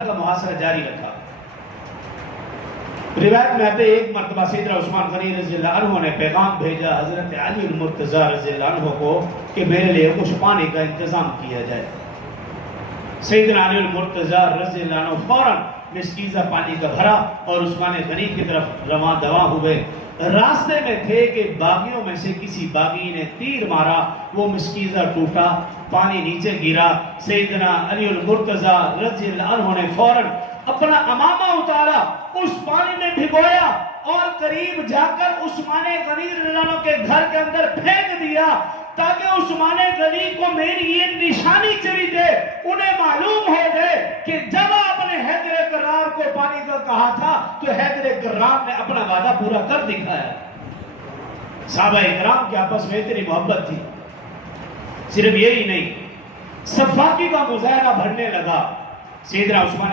کا محاصرہ جاری رکھا۔ روایت میں آتے ایک مرتبہ سیدنا عثمان غنی رضی اللہ عنہ نے پیغام بھیجا حضرت علی المرتضی رضی اللہ عنہ کو کہ میرے لیے کچھ پانی کا انتظام کیا جائے۔ سیدنا علی المرتضی رضی اللہ عنہ فوراً مسکیزہ پانی کا بھرا اور عثمان غنی کی طرف رواں دواں ہوئے۔ راستے میں تھے کہ باغیوں میں سے کسی باغی نے تیر مارا، وہ مسکیزہ ٹوٹا، پانی نیچے گرا۔ سیدنا علی المرتضی رضی اللہ عنہ نے فوراً اپنا امامہ اتارا، اس پانی میں بھگویا اور قریب جا کر عثمان غنی رضی اللہ عنہ کے گھر کے اندر پھینک دیا تاکہ عثمان غنی کو میری یہ نشانی چلی دے، انہیں معلوم ہو گئے کہ جب آپ نے حیدر کرار کو پانی کا کہا تھا تو حیدر کرار نے اپنا وعدہ پورا کر دکھایا۔ صحابہ اکرام کے آپس میں اتنی محبت تھی، صرف یہی نہیں، سفاکی کا مظاہرہ بڑھنے لگا۔ سیدنا عثمان